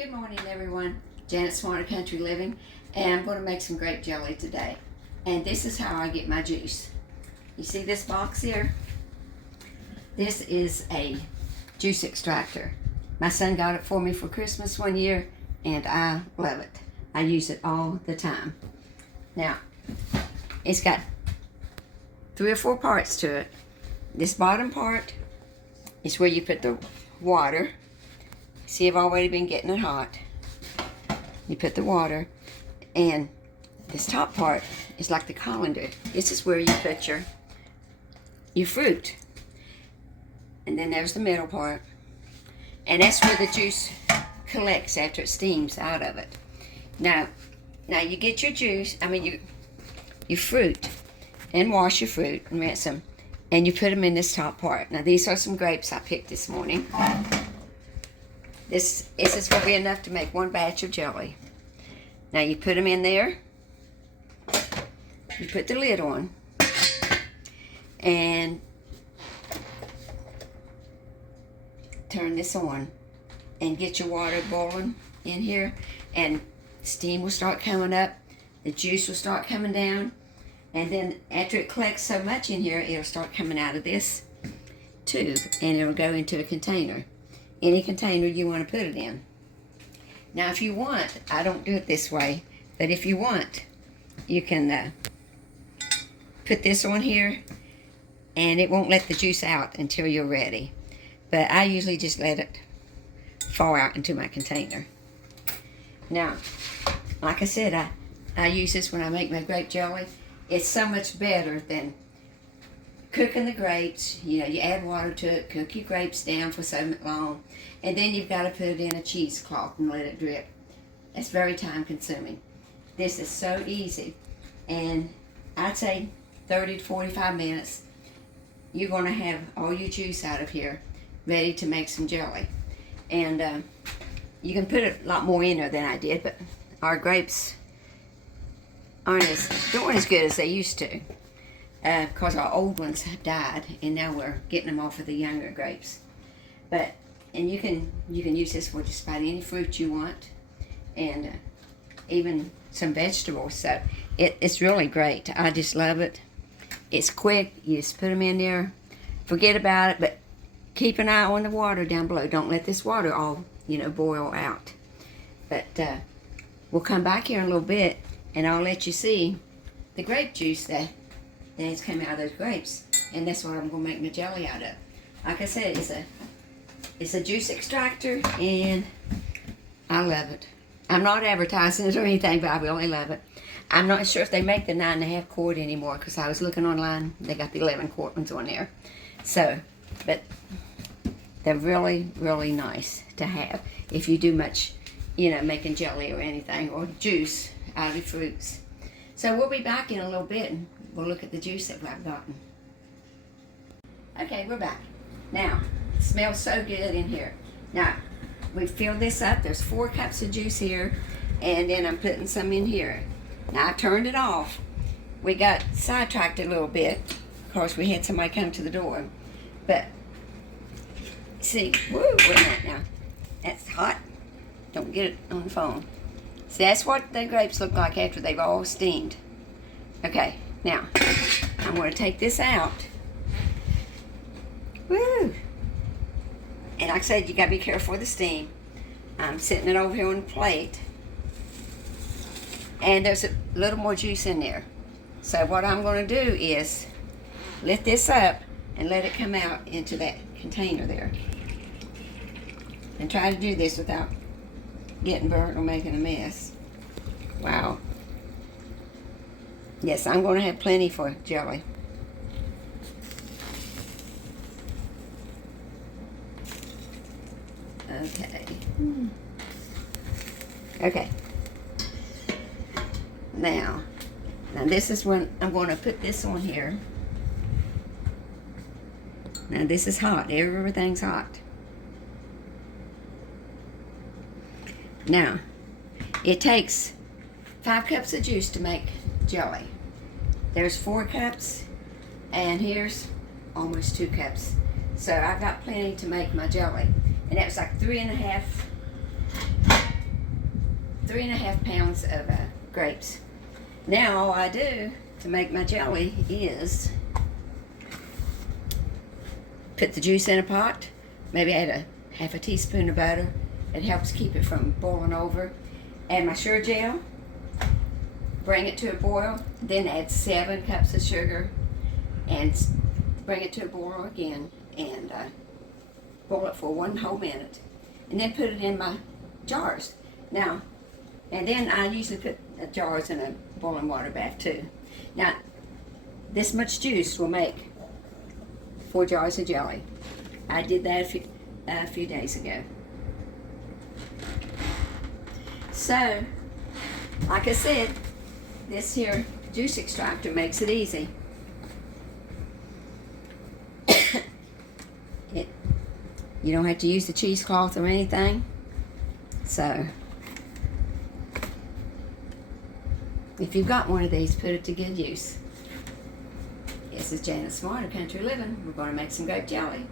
Good morning, everyone. Janet Smarter Country Living, and I'm going to make some grape jelly today. And this is how I get my juice. You see this box here? This is a juice extractor. My son got it for me for Christmas one year, and I love it. I use it all the time. Now, it's got 3 or 4 parts to it. This bottom part is where you put the water. See, I've already been getting it hot. You put the water, and this top part is like the colander. This is where you put your fruit. And then there's the middle part. And that's where the juice collects after it steams out of it. Now you get your juice, your fruit, and wash your fruit and rinse them. And you put them in this top part. Now these are some grapes I picked this morning. This is going to be enough to make 1 batch of jelly. Now you put them in there. You put the lid on. And turn this on. And get your water boiling in here. And steam will start coming up. The juice will start coming down. And then after it collects so much in here, it'll start coming out of this tube. And it'll go into a container. Any container you want to put it in. Now if you want, I don't do it this way, but if you want, you can put this on here and it won't let the juice out until you're ready. But I usually just let it fall out into my container. Now, like I said, I use this when I make my grape jelly. It's so much better than cooking the grapes. You know, you add water to it, cook your grapes down for so long, and then you've got to put it in a cheesecloth and let it drip. It's very time consuming. This is so easy, and I'd say 30 to 45 minutes, you're going to have all your juice out of here ready to make some jelly. And you can put a lot more in there than I did, but our grapes aren't as good as they used to. Because our old ones died, and now we're getting them off of the younger grapes. And you can use this for just about any fruit you want, and even some vegetables. So it's really great. I just love it. It's quick. You just put them in there, forget about it, but keep an eye on the water down below. Don't let this water all boil out. But we'll come back here in a little bit, and I'll let you see the grape juice that has come out of those grapes, and that's what I'm going to make my jelly out of. Like I said, it's a juice extractor, and I love it. I'm not advertising it or anything, but I really love it. I'm not sure if they make the 9.5 quart anymore, because I was looking online. They got the 11 quart ones on there. So, but they're really, really nice to have if you do much, making jelly or anything, or juice out of fruits. So we'll be back in a little bit, and we'll look at the juice that I've gotten. Okay, we're back. Now, it smells so good in here. Now, we filled this up. There's 4 cups of juice here, and then I'm putting some in here. Now, I turned it off. We got sidetracked a little bit. Of course, we had somebody come to the door. But, see, woo, wait a minute now. That's hot. Don't get it on the phone. See, that's what the grapes look like after they've all steamed. Okay, now, I'm going to take this out. Woo! And like I said, you got to be careful with the steam. I'm setting it over here on the plate. And there's a little more juice in there. So what I'm going to do is lift this up and let it come out into that container there. And try to do this without getting burnt or making a mess. Wow. Yes, I'm going to have plenty for jelly. Okay. Okay. Now this is when I'm going to put this on here. Now this is hot. Everything's hot. Now, it takes 5 cups of juice to make jelly. There's 4 cups, and here's almost 2 cups. So I've got plenty to make my jelly. And that was like 3.5 3.5 pounds of grapes. Now all I do to make my jelly is put the juice in a pot, maybe add a half a teaspoon of butter. It helps keep it from boiling over. Add my sugar gel, bring it to a boil, then add 7 cups of sugar and bring it to a boil again and boil it for 1 whole minute. And then put it in my jars. Now, and then I usually put the jars in a boiling water bath too. Now, this much juice will make 4 jars of jelly. I did that a few days ago. So, like I said, this here juice extractor makes it easy. You don't have to use the cheesecloth or anything. So, if you've got one of these, put it to good use. This is Janet Smart of Country Living. We're going to make some grape jelly.